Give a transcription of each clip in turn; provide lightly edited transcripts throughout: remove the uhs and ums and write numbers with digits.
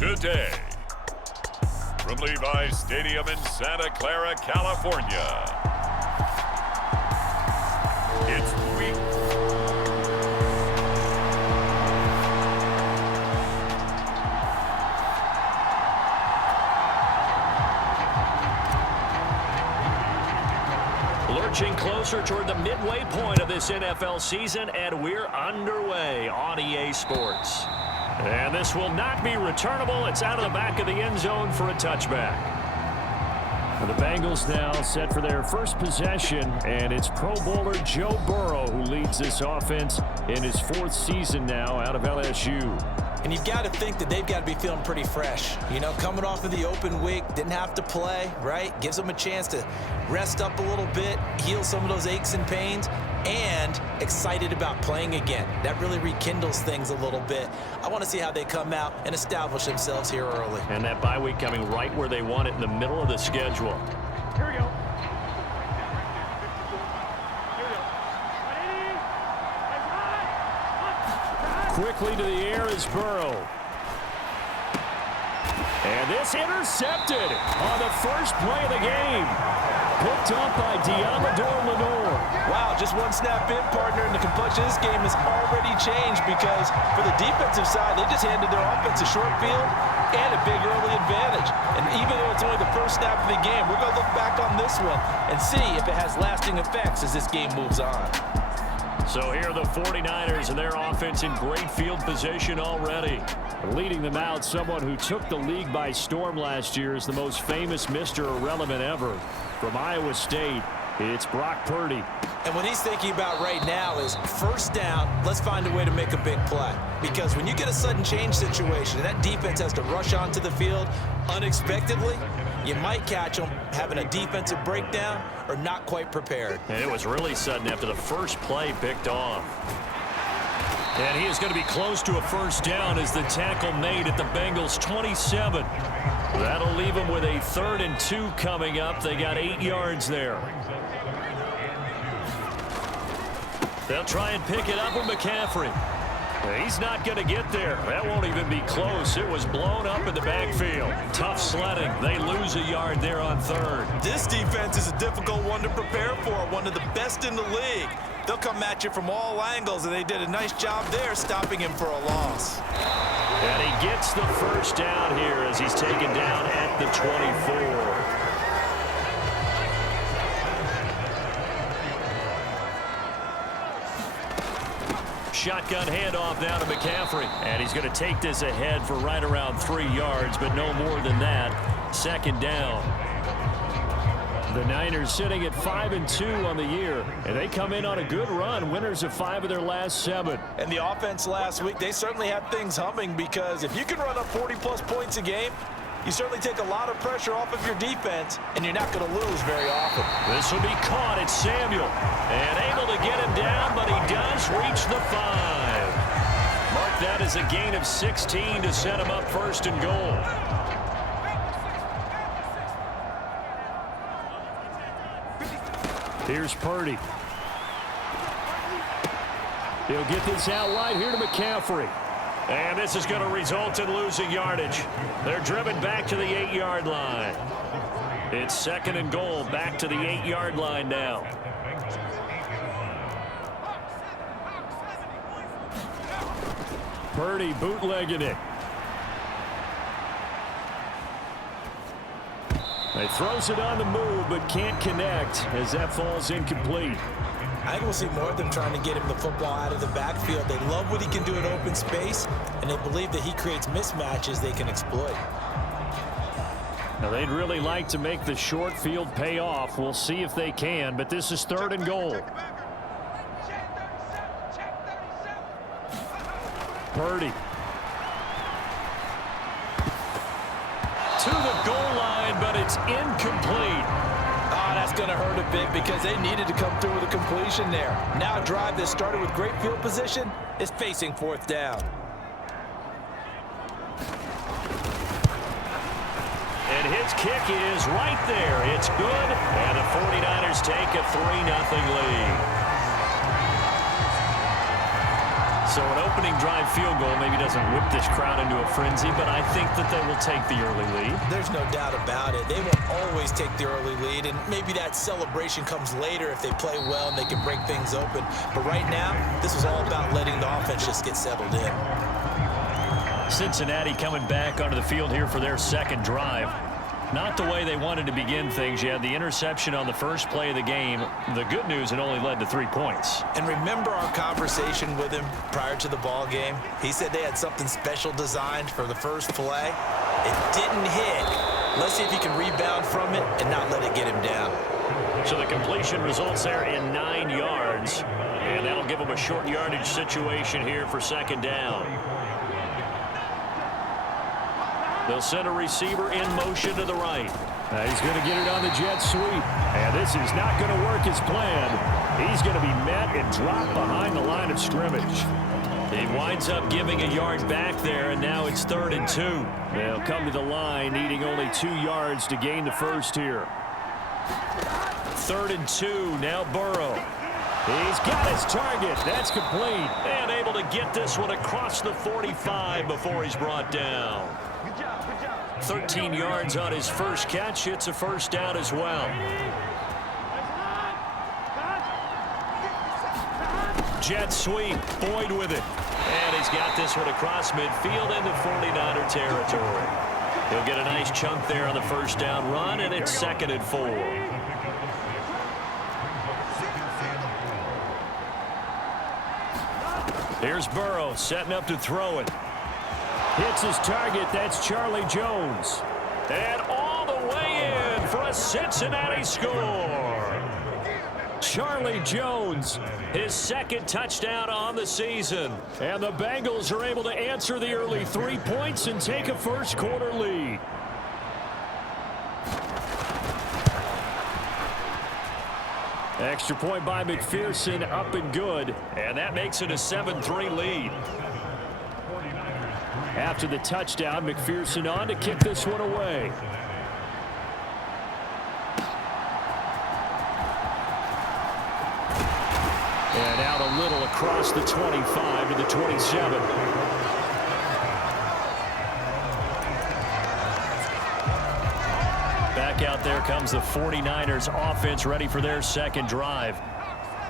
today. From Levi's Stadium in Santa Clara, California, it's week. Lurching closer toward the midway point of this NFL season, and we're underway on EA Sports. And this will not be returnable. It's out of the back of the end zone for a touchback. The Bengals now set for their first possession, and it's Pro Bowler Joe Burrow who leads this offense in his fourth season now out of LSU. And you've got to think that they've got to be feeling pretty fresh. You know, coming off of the open week, didn't have to play, right? Gives them a chance to rest up a little bit, heal some of those aches and pains, and excited about playing again. That really rekindles things a little bit. I want to see how they come out and establish themselves here early. And that bye week coming right where they want it in the middle of the schedule. Here we go. Quickly to the air is Burrow. And this intercepted on the first play of the game. Picked up by Deommodore Lenoir. Wow, just one snap in, partner, and the complexion of this game has already changed because for the defensive side, they just handed their offense a short field and a big early advantage. And even though it's only the first snap of the game, we're going to look back on this one and see if it has lasting effects as this game moves on. So here are the 49ers and their offense in great field position already. Leading them out, someone who took the league by storm last year is the most famous Mr. Irrelevant ever. From Iowa State, it's Brock Purdy. And what he's thinking about right now is first down, let's find a way to make a big play. Because when you get a sudden change situation and that defense has to rush onto the field unexpectedly, you might catch them having a defensive breakdown or not quite prepared. And it was really sudden after the first play picked off. And he is going to be close to a first down as the tackle made at the Bengals 27. That'll leave them with a 3rd and 2 coming up. They got 8 yards there. They'll try and pick it up with McCaffrey. He's not going to get there. That won't even be close. It was blown up in the backfield. Tough sledding. They lose a yard there on 3rd. This defense is a difficult one to prepare for, one of the best in the league. They'll come at you from all angles, and they did a nice job there stopping him for a loss. And he gets the first down here as he's taken down at the 24. Shotgun handoff now to McCaffrey. And he's going to take this ahead for right around 3 yards, but no more than that. 2nd down. The Niners sitting at 5-2 on the year, and they come in on a good run, winners of 5 of their last 7. And the offense last week, they certainly had things humming because if you can run up 40-plus points a game, you certainly take a lot of pressure off of your defense, and you're not going to lose very often. This will be caught. It's Samuel. And able to get him down, but he does reach the 5. Mark that as a gain of 16 to set him up 1st and goal. Here's Purdy. He'll get this out wide here to McCaffrey. And this is going to result in losing yardage. They're driven back to the 8-yard line. It's 2nd and goal, back to the 8-yard line now. Purdy bootlegging it. He throws it on the move, but can't connect as that falls incomplete. I think we'll see more of them trying to get him the football out of the backfield. They love what he can do in open space, and they believe that he creates mismatches they can exploit. Now, they'd really like to make the short field pay off. We'll see if they can, but this is 3rd and goal. Purdy. To the goal line, but it's incomplete. That's going to hurt a bit because they needed to come through with a completion there. Now a drive that started with great field position is facing 4th down. And his kick is right there. It's good, and the 49ers take a 3-0 lead. So an opening drive field goal maybe doesn't whip this crowd into a frenzy, but I think that they will take the early lead. There's no doubt about it. They will always take the early lead, and maybe that celebration comes later if they play well and they can break things open. But right now, this is all about letting the offense just get settled in. Cincinnati coming back onto the field here for their second drive. Not the way they wanted to begin things. You had the interception on the first play of the game. The good news, it only led to 3 points. And remember our conversation with him prior to the ball game? He said they had something special designed for the first play. It didn't hit. Let's see if he can rebound from it and not let it get him down. So the completion results there in 9 yards. And that'll give him a short yardage situation here for second down. They'll send a receiver in motion to the right. He's going to get it on the jet sweep. And this is not going to work as planned. He's going to be met and dropped behind the line of scrimmage. He winds up giving a yard back there, and now it's 3rd and 2. They'll come to the line, needing only 2 yards to gain the first here. 3rd and 2, now Burrow. He's got his target. That's complete. And able to get this one across the 45 before he's brought down. 13 yards on his first catch. It's a first down as well. Jet sweep. Boyd with it. And he's got this one across midfield into 49er territory. He'll get a nice chunk there on the first down run, and it's 2nd and 4. Here's Burrow setting up to throw it. Hits his target. That's Charlie Jones. And all the way in for a Cincinnati score. Charlie Jones, his 2nd touchdown on the season. And the Bengals are able to answer the early 3 points and take a first quarter lead. Extra point by McPherson, up and good. And that makes it a 7-3 lead. After the touchdown, McPherson on to kick this one away. And out a little across the 25 to the 27. Back out there comes the 49ers offense, ready for their second drive.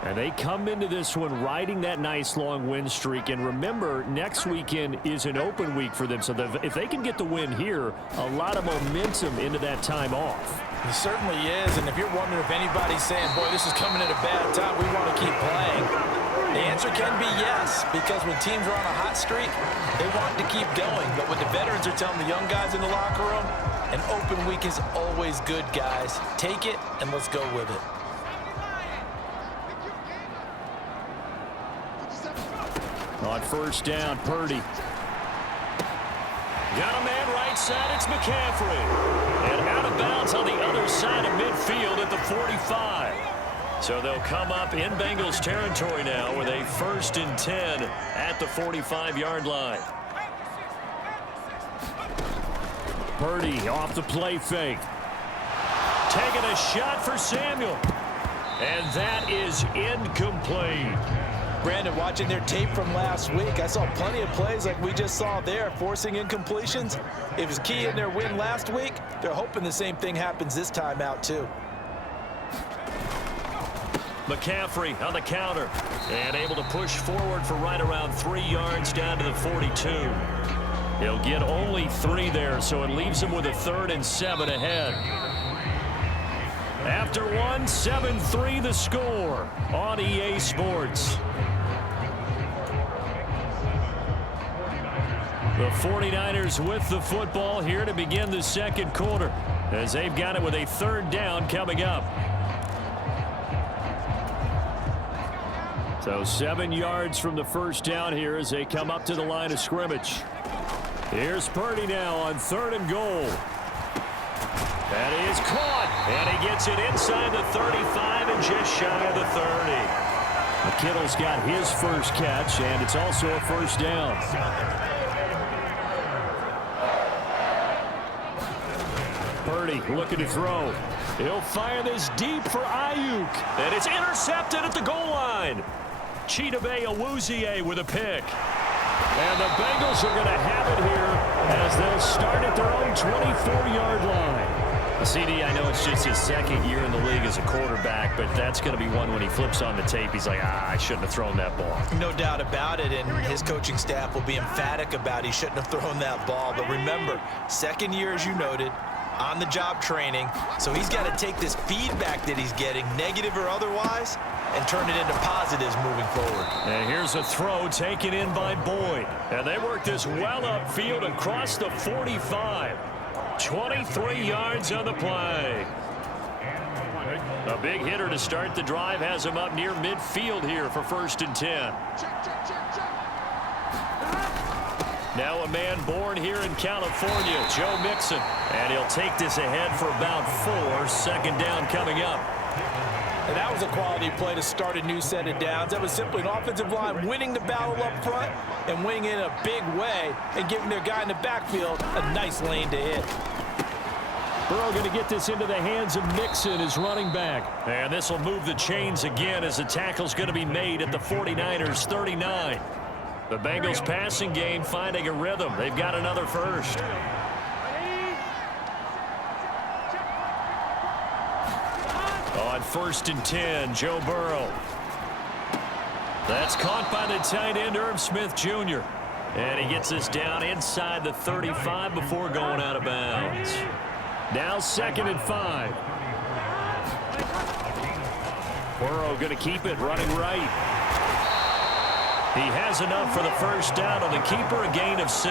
And they come into this one riding that nice long win streak. And remember, next weekend is an open week for them. So if they can get the win here, a lot of momentum into that time off. It certainly is. And if you're wondering if anybody's saying, boy, this is coming at a bad time, we want to keep playing, the answer can be yes. Because when teams are on a hot streak, they want to keep going. But what the veterans are telling the young guys in the locker room, an open week is always good, guys. Take it and let's go with it. On first down, Purdy. Got a man right side, it's McCaffrey. And out of bounds on the other side of midfield at the 45. So they'll come up in Bengals territory now with a 1st and 10 at the 45-yard line. Purdy off the play fake. Taking a shot for Samuel. And that is incomplete. Brandon, watching their tape from last week, I saw plenty of plays like we just saw there, forcing incompletions. It was key in their win last week. They're hoping the same thing happens this time out, too. McCaffrey on the counter and able to push forward for right around 3 yards down to the 42. He'll get only 3 there, so it leaves him with a 3rd and 7 ahead. After one, 7-3 the score on EA Sports. The 49ers with the football here to begin the second quarter as they've got it with a 3rd down coming up. So 7 yards from the first down here as they come up to the line of scrimmage. Here's Purdy now on 3rd and goal. That is caught, and he gets it inside the 35 and just shy of the 30. McKittle's got his first catch, and it's also a first down. Purdy looking to throw. He'll fire this deep for Ayuk. And it's intercepted at the goal line. Chidobe Awuzie with a pick. And the Bengals are going to have it here as they'll start at their own 24-yard line. CD, I know it's just his second year in the league as a quarterback, but that's going to be one when he flips on the tape. He's like, I shouldn't have thrown that ball. No doubt about it, and his coaching staff will be emphatic about he shouldn't have thrown that ball. But remember, second year, as you noted, on-the-job training, so he's got to take this feedback that he's getting, negative or otherwise, and turn it into positives moving forward. And here's a throw taken in by Boyd. And they work this well upfield across the 45. 23 yards on the play. A big hitter to start the drive has him up near midfield here for 1st and 10. Now a man born here in California, Joe Mixon. And he'll take this ahead for about 4. Second down coming up. And that was a quality play to start a new set of downs. That was simply an offensive line winning the battle up front and winning it in a big way and giving their guy in the backfield a nice lane to hit. Burrow going to get this into the hands of Mixon, his running back. And this will move the chains again as the tackle's going to be made at the 49ers 39. The Bengals passing game finding a rhythm. They've got another first. On 1st and 10, Joe Burrow. That's caught by the tight end, Irv Smith Jr. And he gets this down inside the 35 before going out of bounds. Now 2nd and 5. Burrow going to keep it running right. He has enough for the first down on the keeper, a gain of 6.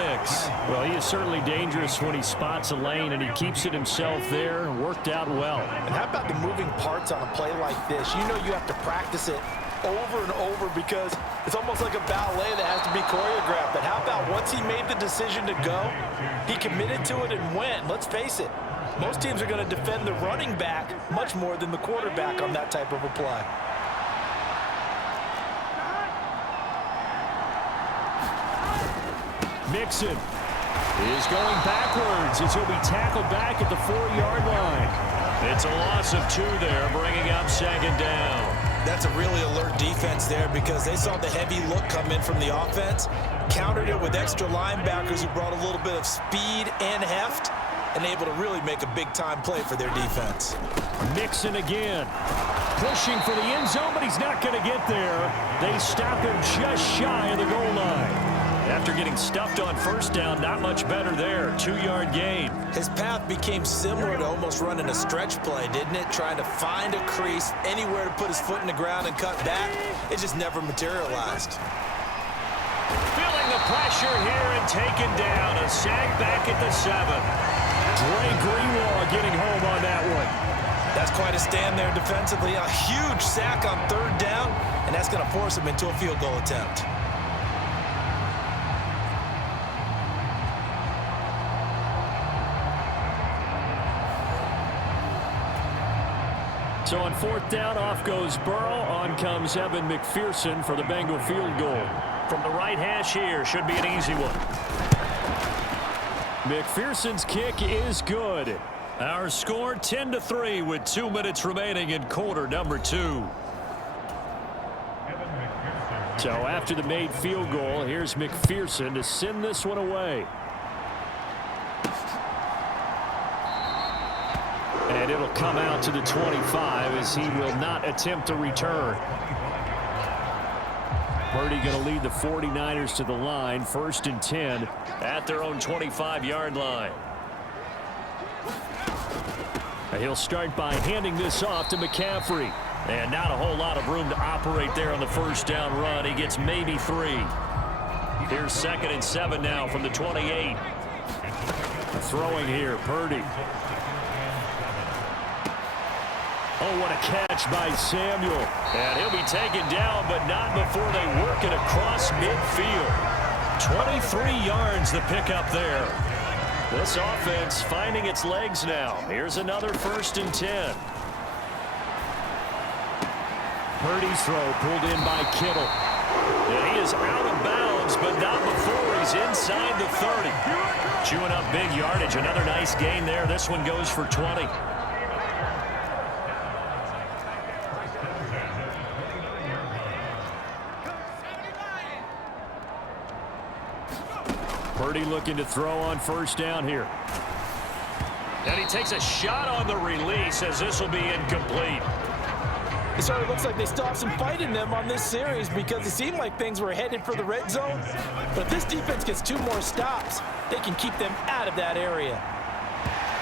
Well, he is certainly dangerous when he spots a lane, and he keeps it himself there. Worked out well. And how about the moving parts on a play like this? You know you have to practice it over and over because it's almost like a ballet that has to be choreographed. But how about once he made the decision to go, he committed to it and went. Let's face it, most teams are going to defend the running back much more than the quarterback on that type of a play. Mixon is going backwards as he'll be tackled back at the 4-yard line. It's a loss of 2 there, bringing up 2nd down. That's a really alert defense there because they saw the heavy look come in from the offense, countered it with extra linebackers who brought a little bit of speed and heft, and able to really make a big-time play for their defense. Mixon again. Pushing for the end zone, but he's not going to get there. They stop him just shy of the goal line. After getting stuffed on 1st down, not much better there. 2-yard gain. His path became similar to almost running a stretch play, didn't it? Trying to find a crease, anywhere to put his foot in the ground and cut back. It just never materialized. Feeling the pressure here and taken down. A sack back at the 7. Dre Greenlaw getting home on that one. That's quite a stand there defensively. A huge sack on 3rd down, and that's going to force him into a field goal attempt. So on 4th down, off goes Burrow. On comes Evan McPherson for the Bengal field goal. From the right hash here, should be an easy one. McPherson's kick is good. Our score 10-3 with 2 minutes remaining in quarter number 2. So after the made field goal, here's McPherson to send this one away. And it'll come out to the 25 as he will not attempt a return. Purdy going to lead the 49ers to the line. 1st and 10 at their own 25-yard line. He'll start by handing this off to McCaffrey. And not a whole lot of room to operate there on the 1st down run. He gets maybe 3. Here's 2nd and 7 now from the 28. Throwing here, Purdy. Oh, what a catch by Samuel. And he'll be taken down, but not before they work it across midfield. 23 yards the pickup there. This offense finding its legs now. Here's another 1st and 10. Purdy's throw pulled in by Kittle. And he is out of bounds, but not before he's inside the 30. Chewing up big yardage. Another nice gain there. This one goes for 20. Purdy looking to throw on first down here. And he takes a shot on the release as this will be incomplete. It sort of looks like they still have some fight in them on this series because it seemed like things were headed for the red zone. But if this defense gets 2 more stops, they can keep them out of that area.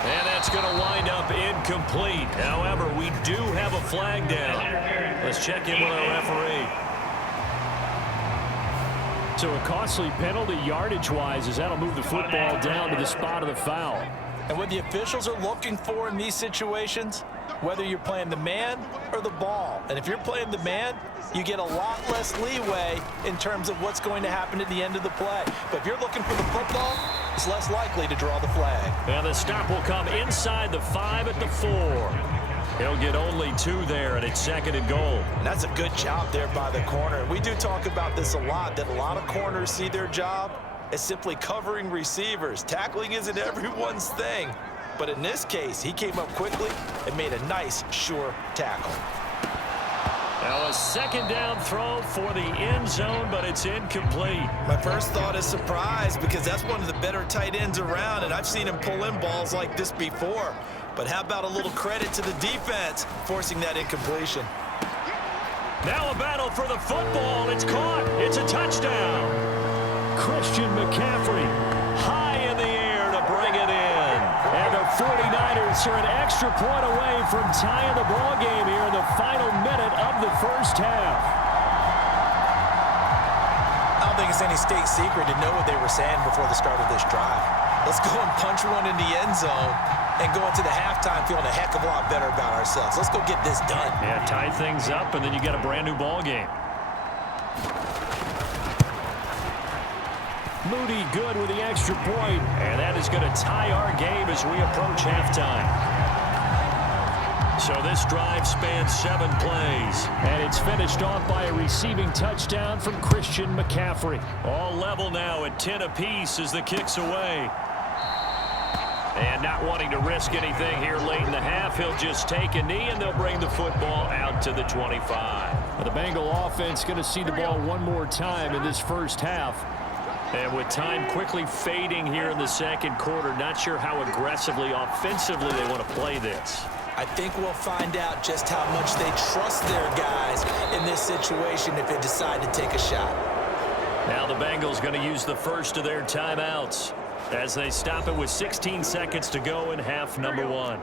And that's going to wind up incomplete. However, we do have a flag down. Let's check in with our referee. So a costly penalty yardage-wise as that'll move the football down to the spot of the foul. And what the officials are looking for in these situations, whether you're playing the man or the ball. And if you're playing the man, you get a lot less leeway in terms of what's going to happen at the end of the play. But if you're looking for the football, it's less likely to draw the flag. And the stop will come inside the 5 at the 4. He'll get only 2 there, and it's 2nd and goal. And that's a good job there by the corner. We do talk about this a lot, that a lot of corners see their job as simply covering receivers. Tackling isn't everyone's thing. But in this case, he came up quickly and made a nice, sure tackle. Now a 2nd down throw for the end zone, but it's incomplete. My first thought is surprise because that's one of the better tight ends around, and I've seen him pull in balls like this before. But how about a little credit to the defense forcing that incompletion? Now a battle for the football. It's caught. It's a touchdown. Christian McCaffrey high in the air to bring it in. And the 49ers are an extra point away from tying the ball game here in the final minute of the first half. I don't think it's any state secret to know what they were saying before the start of this drive. Let's go and punch one in the end zone and go into the halftime feeling a heck of a lot better about ourselves. Let's go get this done. Yeah, tie things up, and then you get a brand new ball game. Moody good with the extra point. And that is going to tie our game as we approach halftime. So this drive spans 7 plays. And it's finished off by a receiving touchdown from Christian McCaffrey. All level now at 10 apiece as the kick's away. And not wanting to risk anything here late in the half, he'll just take a knee and they'll bring the football out to the 25. Well, the Bengal offense going to see the ball one more time in this first half. And with time quickly fading here in the 2nd quarter, not sure how aggressively, offensively they want to play this. I think we'll find out just how much they trust their guys in this situation if they decide to take a shot. Now the Bengals going to use the first of their timeouts as they stop it with 16 seconds to go in half number 1.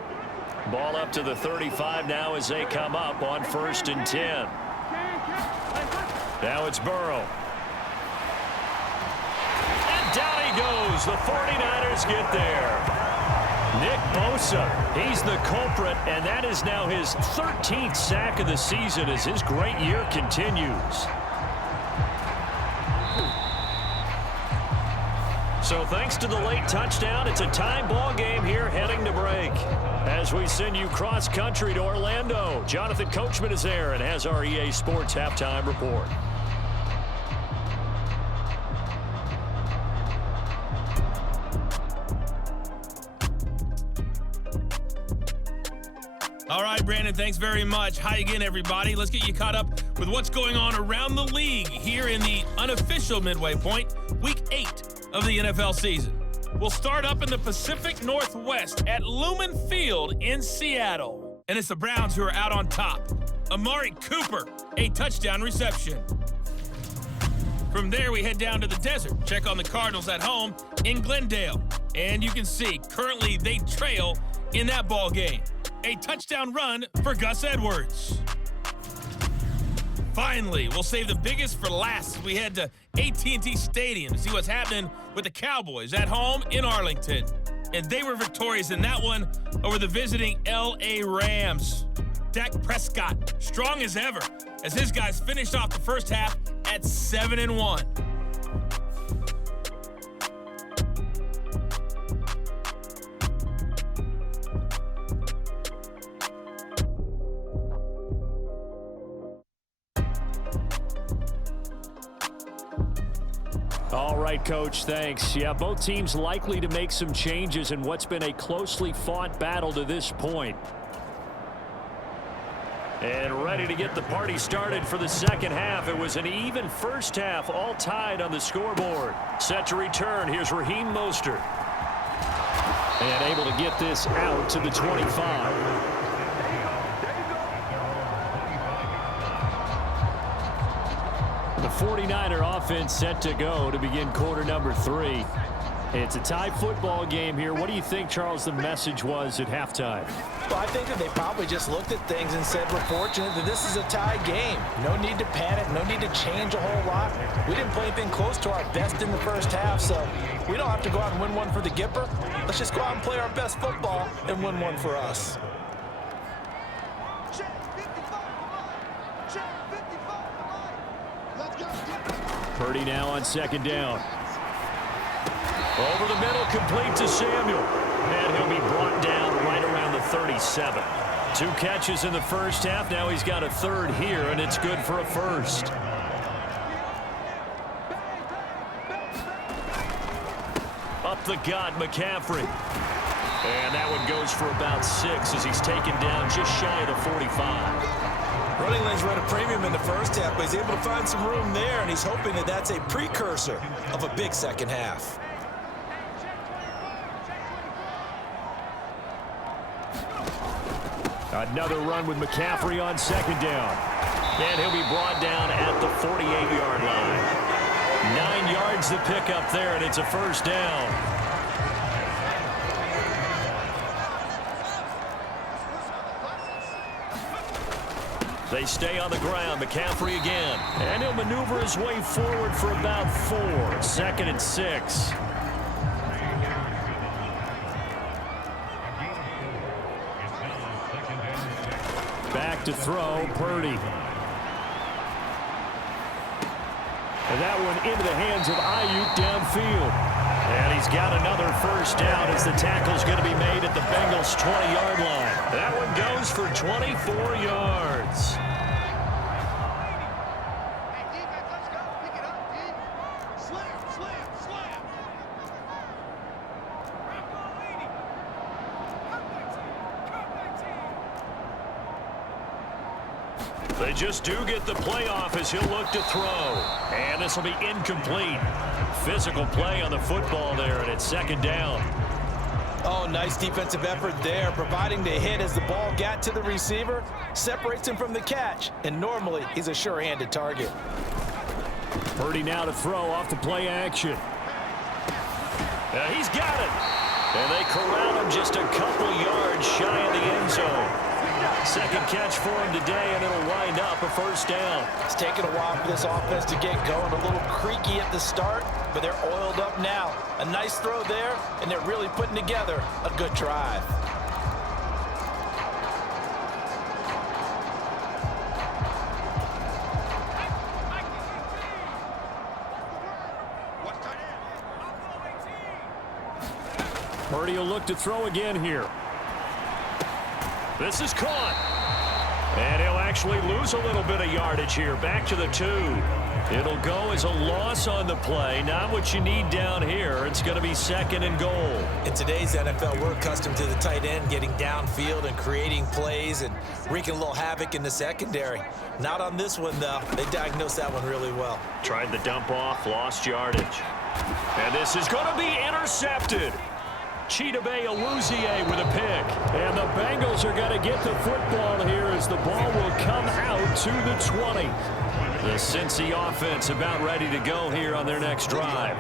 Ball up to the 35 now as they come up on 1st and 10. Now it's Burrow. Down he goes. The 49ers get there. Nick Bosa, he's the culprit, and that is now his 13th sack of the season as his great year continues. So thanks to the late touchdown, it's a tie ball game here heading to break. As we send you cross-country to Orlando, Jonathan Coachman is there and has our EA Sports halftime report. All right, Brandon, thanks very much. Hi again, everybody. Let's get you caught up with what's going on around the league here in the unofficial midway point, Week 8 of the NFL season. We'll start up in the Pacific Northwest at Lumen Field in Seattle. And it's the Browns who are out on top. Amari Cooper, a touchdown reception. From there, we head down to the desert. Check on the Cardinals at home in Glendale. And you can see, currently they trail in that ball game. A touchdown run for Gus Edwards. Finally, we'll save the biggest for last as we head to AT&T Stadium to see what's happening with the Cowboys at home in Arlington. And they were victorious in that one over the visiting L.A. Rams. Dak Prescott, strong as ever, as his guys finished off the first half at 7-1. All right, Coach, thanks. Yeah, both teams likely to make some changes in what's been a closely fought battle to this point. And ready to get the party started for the second half. It was an even first half, all tied on the scoreboard. Set to return. Here's Raheem Mostert. And able to get this out to the 25. The 49er offense set to go to begin quarter number 3. It's a tie football game here. What do you think, Charles, the message was at halftime? Well, I think that they probably just looked at things and said, we're fortunate that this is a tie game. No need to panic. No need to change a whole lot. We didn't play anything close to our best in the first half, so we don't have to go out and win one for the Gipper. Let's just go out and play our best football and win one for us. Purdy now on second down. Over the middle, complete to Samuel. And he'll be brought down right around the 37. 2 catches in the first half. Now he's got a third here, and it's good for a first. Up the gut, McCaffrey. And that one goes for about 6 as he's taken down just shy of the 45. Running lanes were at a premium in the first half, but he's able to find some room there, and he's hoping that that's a precursor of a big second half. Another run with McCaffrey on second down. And he'll be brought down at the 48-yard line. 9 yards to pick up there, and it's a first down. They stay on the ground. McCaffrey again. And he'll maneuver his way forward for about 4. 2nd and 6. Back to throw, Purdy. And that one into the hands of Ayuk downfield. And he's got another first down as the tackle's going to be made at the Bengals' 20-yard line. That one goes for 24 yards. They just do get the play off as he'll look to throw. And this will be incomplete. Physical play on the football there, and it's second down. Oh, nice defensive effort there, providing the hit as the ball got to the receiver, separates him from the catch, and normally he's a sure-handed target. Purdy now to throw off the play action. He's got it. And they corral him just a couple yards shy of the end zone. Second catch for him today, and it'll wind up a first down. It's taken a while for this offense to get going. A little creaky at the start, but they're oiled up now. A nice throw there, and they're really putting together a good drive. Purdy will look to throw again here. This is caught. And he'll actually lose a little bit of yardage here. Back to the 2. It'll go as a loss on the play. Not what you need down here. It's going to be 2nd and goal. In today's NFL, we're accustomed to the tight end getting downfield and creating plays and wreaking a little havoc in the secondary. Not on this one, though. They diagnosed that one really well. Tried the dump off, lost yardage. And this is going to be intercepted. Chidobe Awuzie with a pick. And the Bengals are going to get the football here as the ball will come out to the 20. The Cincy offense about ready to go here on their next drive.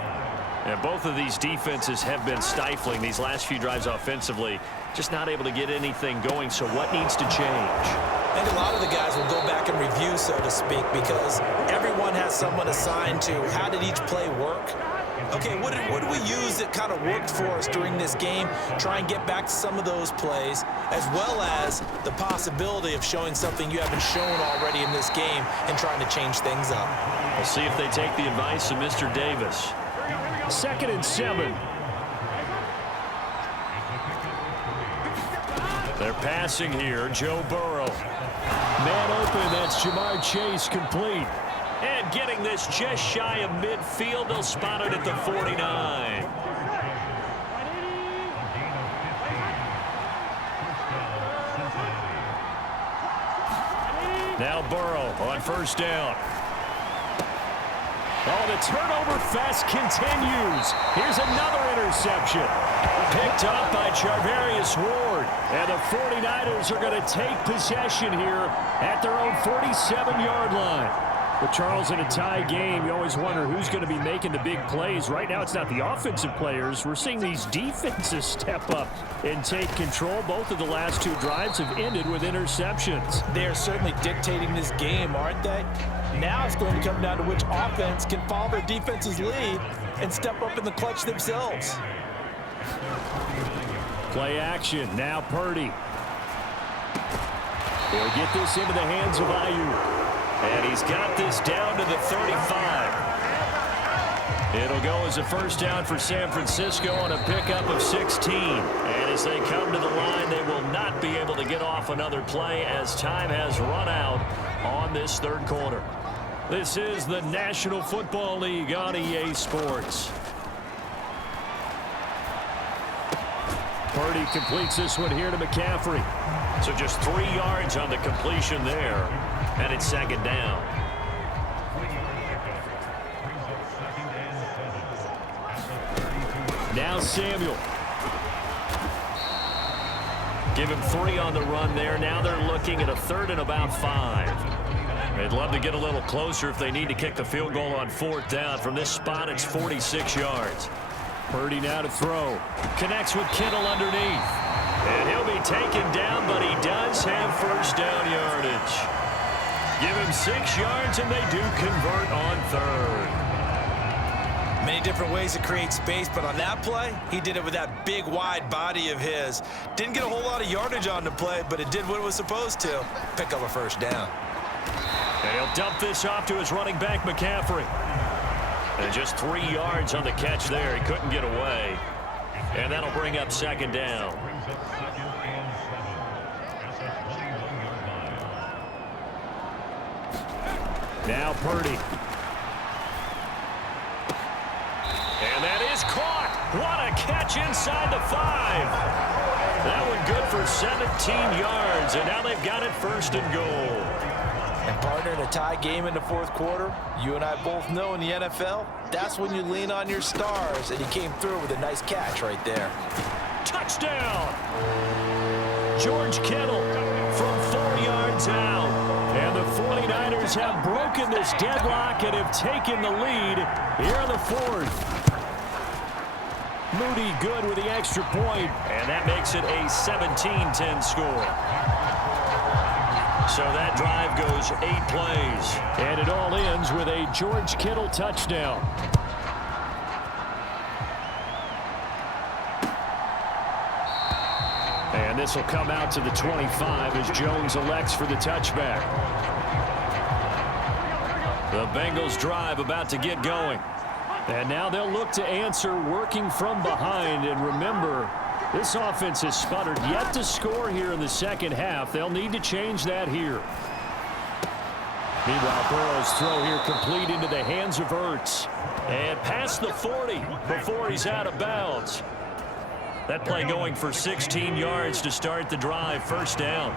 And both of these defenses have been stifling these last few drives offensively. Just not able to get anything going, so what needs to change? I think a lot of the guys will go back and review, so to speak, because everyone has someone assigned to how did each play work. Okay, what did we use that kind of worked for us during this game? Try and get back to some of those plays, as well as the possibility of showing something you haven't shown already in this game and trying to change things up. We'll see if they take the advice of Mr. Davis. 2nd and 7. They're passing here. Joe Burrow. Man open, that's Jamar Chase complete. And getting this just shy of midfield, they'll spot it at the 49. Now Burrow on first down. Oh, the turnover fest continues. Here's another interception. Picked up by Charvarius Ward. And the 49ers are going to take possession here at their own 47-yard line. But Charles, in a tie game, you always wonder who's going to be making the big plays. Right now, it's not the offensive players. We're seeing these defenses step up and take control. Both of the last two drives have ended with interceptions. They are certainly dictating this game, aren't they? Now it's going to come down to which offense can follow their defense's lead and step up in the clutch themselves. Play action. Now Purdy. They'll get this into the hands of Ayuk. And he's got this down to the 35. It'll go as a first down for San Francisco on a pickup of 16. And as they come to the line, they will not be able to get off another play as time has run out on this third quarter. This is the National Football League on EA Sports. Purdy completes this one here to McCaffrey. So just 3 yards on the completion there. And it's second down. Now Samuel. Give him 3 on the run there. Now they're looking at a third and about 5. They'd love to get a little closer if they need to kick the field goal on fourth down. From this spot, it's 46 yards. Purdy now to throw. Connects with Kittle underneath. And he'll be taken down, but he does have first down yardage. Give him 6 yards, and they do convert on third. Many different ways to create space, but on that play, he did it with that big, wide body of his. Didn't get a whole lot of yardage on the play, but it did what it was supposed to. Pick up a first down. And he'll dump this off to his running back, McCaffrey. And just 3 yards on the catch there. He couldn't get away. And that'll bring up second down. Now Purdy. And that is caught. What a catch inside the 5. That one good for 17 yards. And now they've got it first and goal. And partner, in a tie game in the fourth quarter, you and I both know in the NFL, that's when you lean on your stars. And he came through with a nice catch right there. Touchdown. George Kittle from 4 yards out. And the 49ers have broken this deadlock and have taken the lead here in the fourth. Moody good with the extra point. And that makes it a 17-10 score. So that drive goes 8 plays. And it all ends with a George Kittle touchdown. And this will come out to the 25 as Jones elects for the touchback. The Bengals drive about to get going. And now they'll look to answer working from behind. And remember, this offense has sputtered yet to score here in the second half. They'll need to change that here. Meanwhile, Burrow's throw here complete into the hands of Ertz. And past the 40 before he's out of bounds. That play going for 16 yards to start the drive. First down.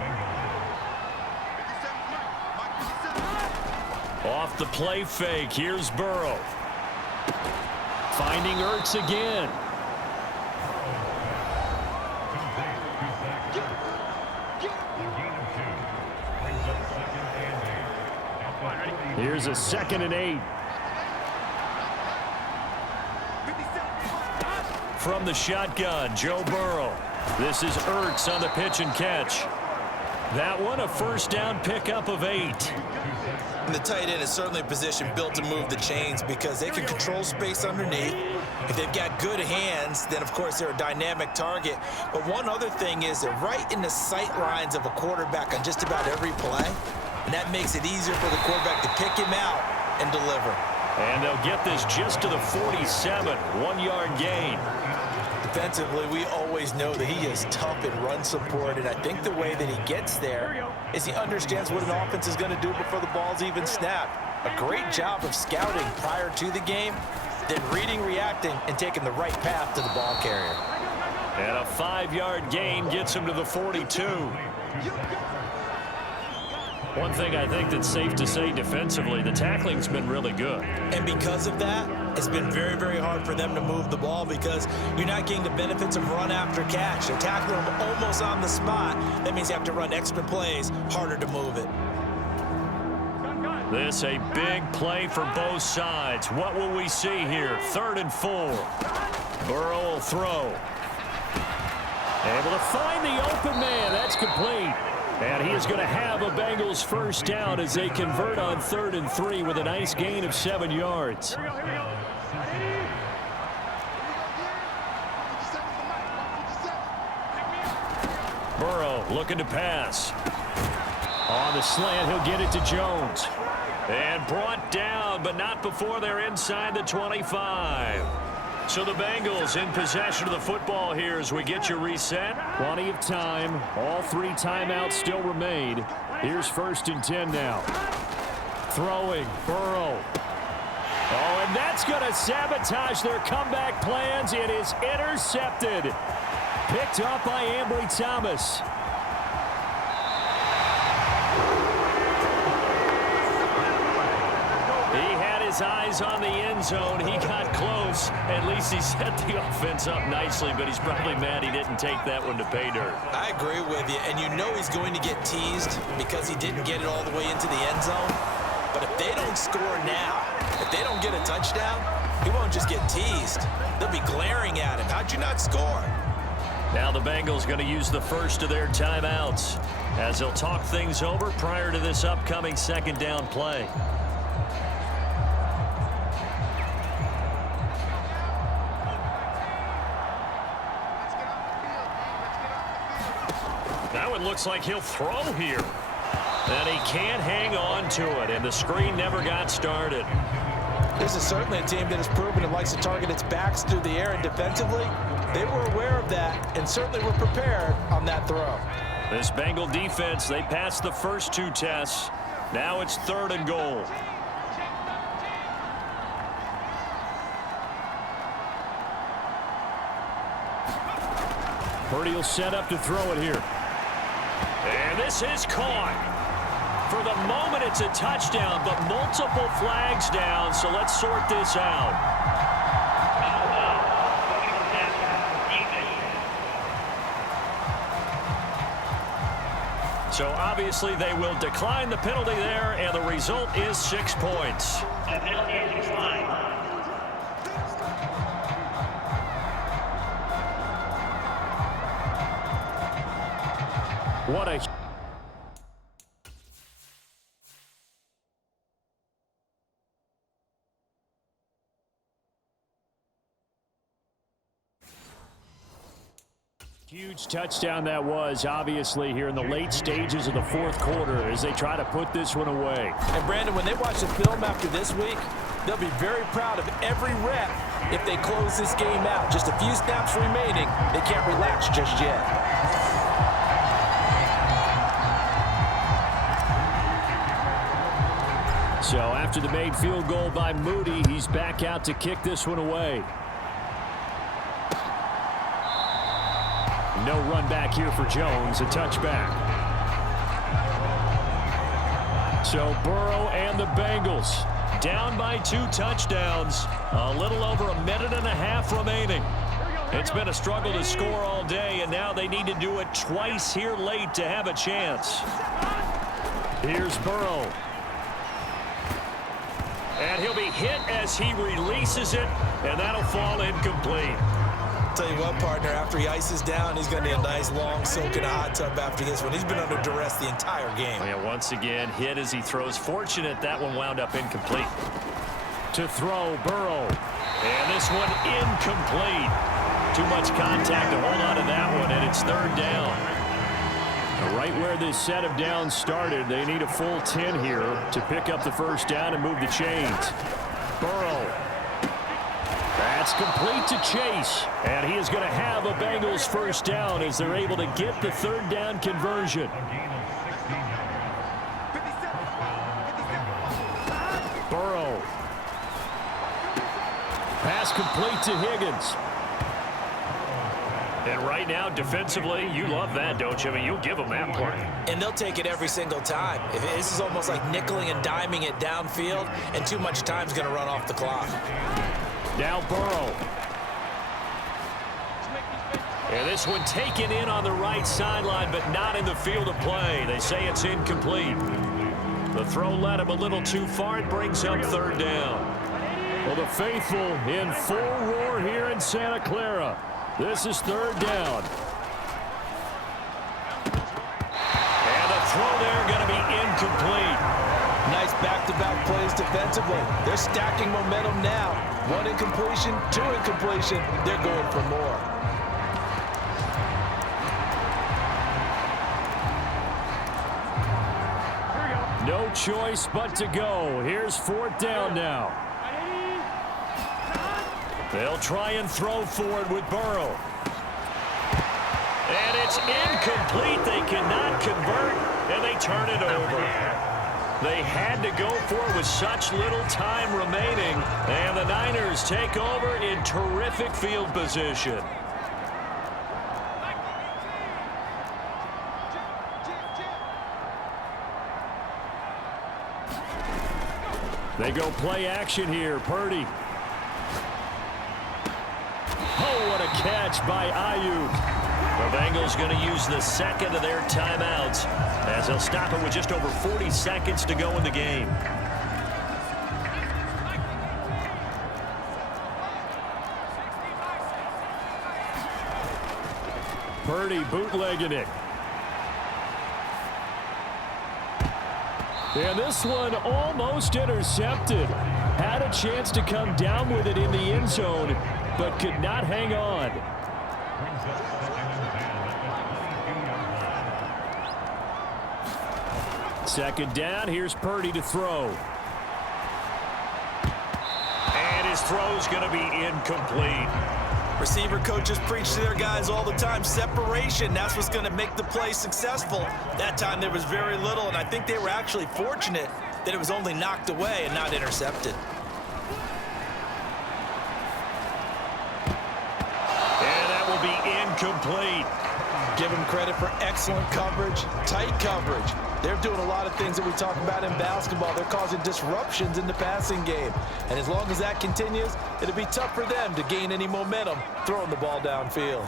Off the play fake. Here's Burrow. Finding Ertz again. Here's a 2nd and 8. From the shotgun, Joe Burrow. This is Ertz on the pitch and catch. That one, a first down pickup of 8. And the tight end is certainly a position built to move the chains because they can control space underneath. If they've got good hands, then of course they're a dynamic target. But one other thing is they're right in the sight lines of a quarterback on just about every play. And that makes it easier for the quarterback to pick him out and deliver. And they'll get this just to the 47, 1-yard gain. Defensively, we always know that he is tough in run support, and I think the way that he gets there is he understands what an offense is going to do before the ball's even snapped. A great job of scouting prior to the game, then reading, reacting, and taking the right path to the ball carrier. And a 5-yard gain gets him to the 42. One thing I think that's safe to say defensively, the tackling's been really good. And because of that, it's been very, very hard for them to move the ball because you're not getting the benefits of run after catch. They're tackling them almost on the spot. That means you have to run extra plays, harder to move it. This a big play for both sides. What will we see here? 3rd and 4. Burrow will throw. Able to find the open man. That's complete. And he is going to have a Bengals first down as they convert on 3rd and 3 with a nice gain of 7 yards. Burrow looking to pass. On the slant, he'll get it to Jones. And brought down, but not before they're inside the 25. So the Bengals in possession of the football here as we get you reset. Plenty of time. All 3 timeouts still remain. Here's 1st and 10 now. Throwing, Burrow. Oh, and that's going to sabotage their comeback plans. It is intercepted. Picked up by Ambry Thomas. His eyes on the end zone. He got close. At least he set the offense up nicely, but he's probably mad he didn't take that one to pay dirt. I agree with you, and you know he's going to get teased because he didn't get it all the way into the end zone. But if they don't score now, if they don't get a touchdown, he won't just get teased. They'll be glaring at him. How'd you not score? Now the Bengals going to use the first of their timeouts as they'll talk things over prior to this upcoming 2nd down play. That one looks like he'll throw here. And he can't hang on to it, and the screen never got started. This is certainly a team that has proven it likes to target its backs through the air, and defensively, they were aware of that and certainly were prepared on that throw. This Bengal defense, they passed the first 2 tests. Now it's 3rd and goal. Purdy will set up to throw it here. And this is caught. For the moment, it's a touchdown, but multiple flags down, so let's sort this out. So obviously they will decline the penalty there, and the result is 6 points. The penalty is declined. What a huge touchdown that was, obviously, here in the late stages of the 4th quarter as they try to put this one away. And, Brandon, when they watch the film after this week, they'll be very proud of every rep if they close this game out. Just a few snaps remaining. They can't relax just yet. So after the made field goal by Moody, he's back out to kick this one away. No run back here for Jones, a touchback. So Burrow and the Bengals down by 2 touchdowns. A little over 1.5 minutes remaining. It's been a struggle to score all day, and now they need to do it twice here late to have a chance. Here's Burrow. And he'll be hit as he releases it, and that'll fall incomplete. Tell you what, partner, after he ices down, he's going to need a nice long soak in a hot tub after this one. He's been under duress the entire game. Yeah, once again, hit as he throws. Fortunate that one wound up incomplete. To throw, Burrow. And this one incomplete. Too much contact to hold on to that one, and it's 3rd down. Right where this set of downs started, they need a full 10 here to pick up the first down and move the chains. Burrow. That's complete to Chase. And he is going to have a Bengals first down as they're able to get the 3rd down conversion. Burrow. Pass complete to Higgins. And right now, defensively, you love that, don't you? I mean, you'll give them that play. And they'll take it every single time. This is almost like nickeling and diming it downfield, and too much time's going to run off the clock. Now Burrow. And this one taken in on the right sideline, but not in the field of play. They say it's incomplete. The throw led him a little too far. It brings up third down. Well, the faithful in full roar here in Santa Clara. This is third down. And the throw there going to be incomplete. Nice back-to-back plays defensively. They're stacking momentum now. One incompletion, two incompletion. They're going for more. No choice but to go. Here's fourth down now. They'll try and throw forward with Burrow. And it's incomplete. They cannot convert, and they turn it over. They had to go for it with such little time remaining, and the Niners take over in terrific field position. They go play action here. Purdy. Oh, what a catch by Ayuk. The Bengals going to use the second of their timeouts as they'll stop it with just over 40 seconds to go in the game. Purdy bootlegging it. And this one almost intercepted. Had a chance to come down with it in the end zone, but could not hang on. Second down, here's Purdy to throw. And his throw's going to be incomplete. Receiver coaches preach to their guys all the time. Separation, that's what's going to make the play successful. That time there was very little, and I think they were actually fortunate that it was only knocked away and not intercepted. And that will be incomplete. Give them credit for excellent coverage, tight coverage. They're doing a lot of things that we talk about in basketball. They're causing disruptions in the passing game. And as long as that continues, it'll be tough for them to gain any momentum throwing the ball downfield.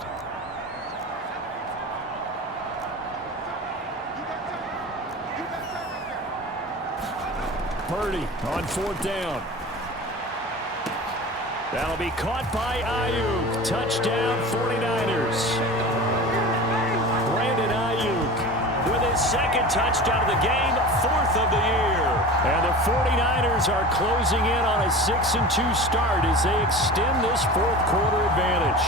Purdy on fourth down. That'll be caught by Ayuk. Touchdown 49ers. Second touchdown of the game, fourth of the year. And the 49ers are closing in on a 6-2 start as they extend this fourth quarter advantage.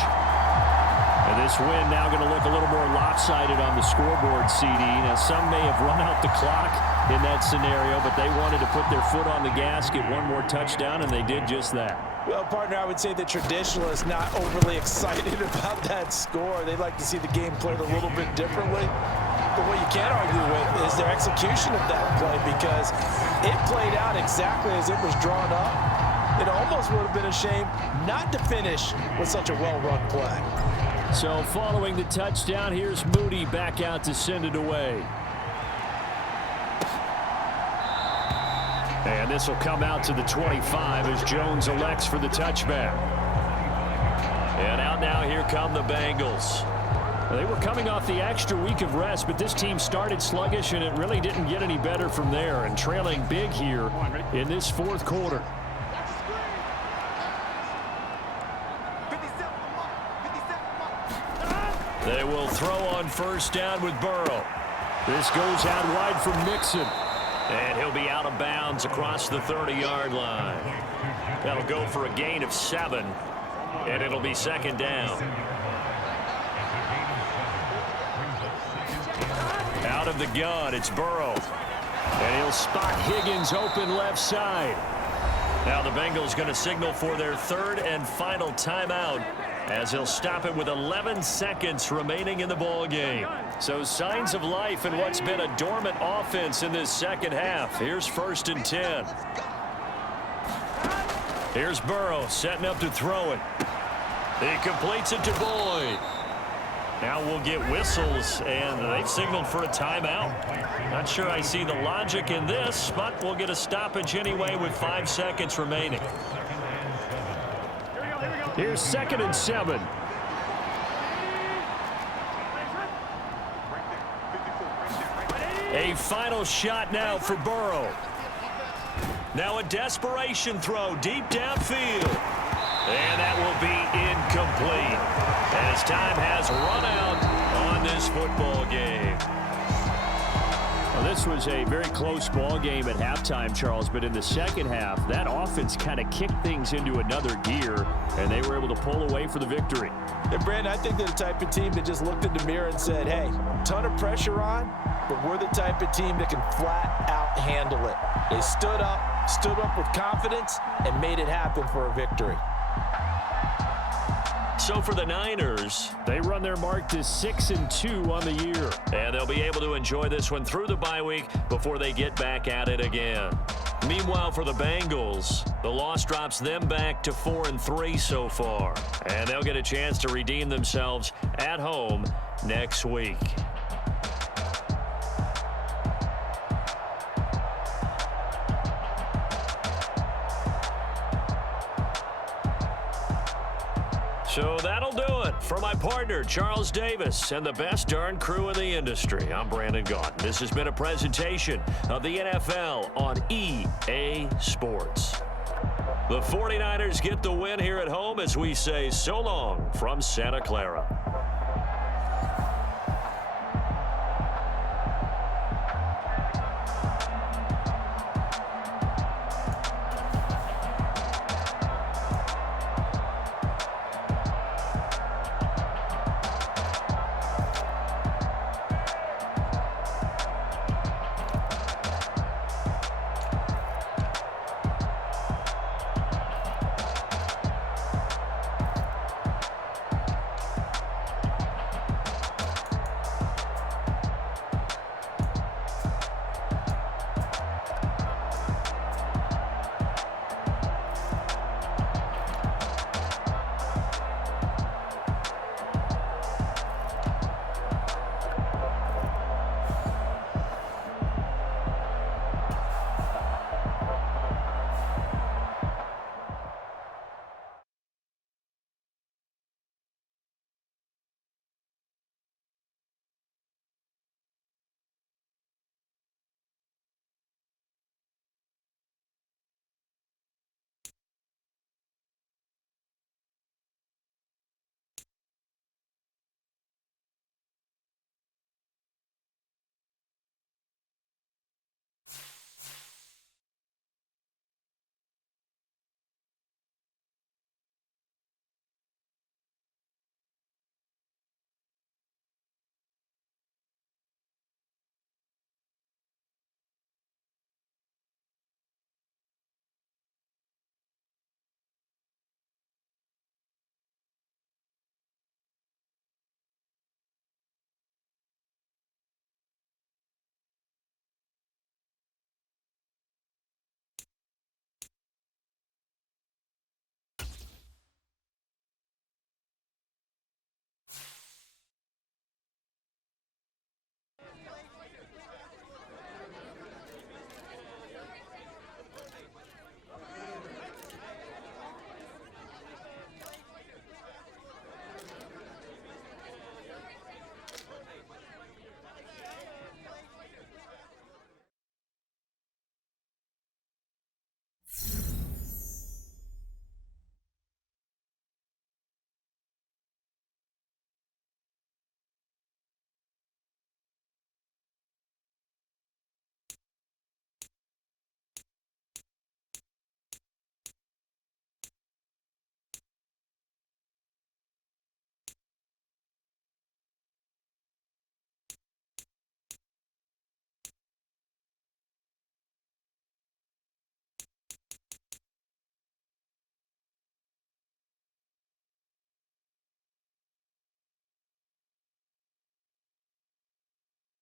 And this win now going to look a little more lopsided on the scoreboard, CD. Now, some may have run out the clock in that scenario, but they wanted to put their foot on the gas, get one more touchdown, and they did just that. Well, partner, I would say the traditionalists not overly excited about that score. They'd like to see the game played a little bit differently. But what you can't argue with is their execution of that play, because it played out exactly as it was drawn up. It almost would have been a shame not to finish with such a well-run play. So following the touchdown, here's Moody back out to send it away. And this will come out to the 25 as Jones elects for the touchback. And out now, here come the Bengals. They were coming off the extra week of rest, but this team started sluggish, and it really didn't get any better from there, and trailing big here in this fourth quarter. They will throw on first down with Burrow. This goes out wide for Mixon. And he'll be out of bounds across the 30-yard line. That'll go for a gain of 7, and it'll be second down. Out of the gun, it's Burrow. And he'll spot Higgins open left side. Now the Bengals going to signal for their third and final timeout as he'll stop it with 11 seconds remaining in the ball game. So signs of life in what's been a dormant offense in this second half. Here's 1st and 10. Here's Burrow setting up to throw it. He completes it to Boyd. Now we'll get whistles, and they've signaled for a timeout. Not sure I see the logic in this, but we'll get a stoppage anyway with 5 seconds remaining. Here's 2nd and 7. A final shot now for Burrow. Now a desperation throw deep downfield. And that will be incomplete as time has run out on this football game. Well, this was a very close ball game at halftime, Charles, but in the second half, that offense kind of kicked things into another gear, and they were able to pull away for the victory. And Brandon, I think they're the type of team that just looked in the mirror and said, hey, ton of pressure on, but we're the type of team that can flat out handle it. They stood up with confidence, and made it happen for a victory. So for the Niners, they run their mark to 6-2 on the year. And they'll be able to enjoy this one through the bye week before they get back at it again. Meanwhile, for the Bengals, the loss drops them back to 4-3 so far. And they'll get a chance to redeem themselves at home next week. So that'll do it for my partner, Charles Davis, and the best darn crew in the industry. I'm Brandon Gaudin. This has been a presentation of the NFL on EA Sports. The 49ers get the win here at home as we say so long from Santa Clara.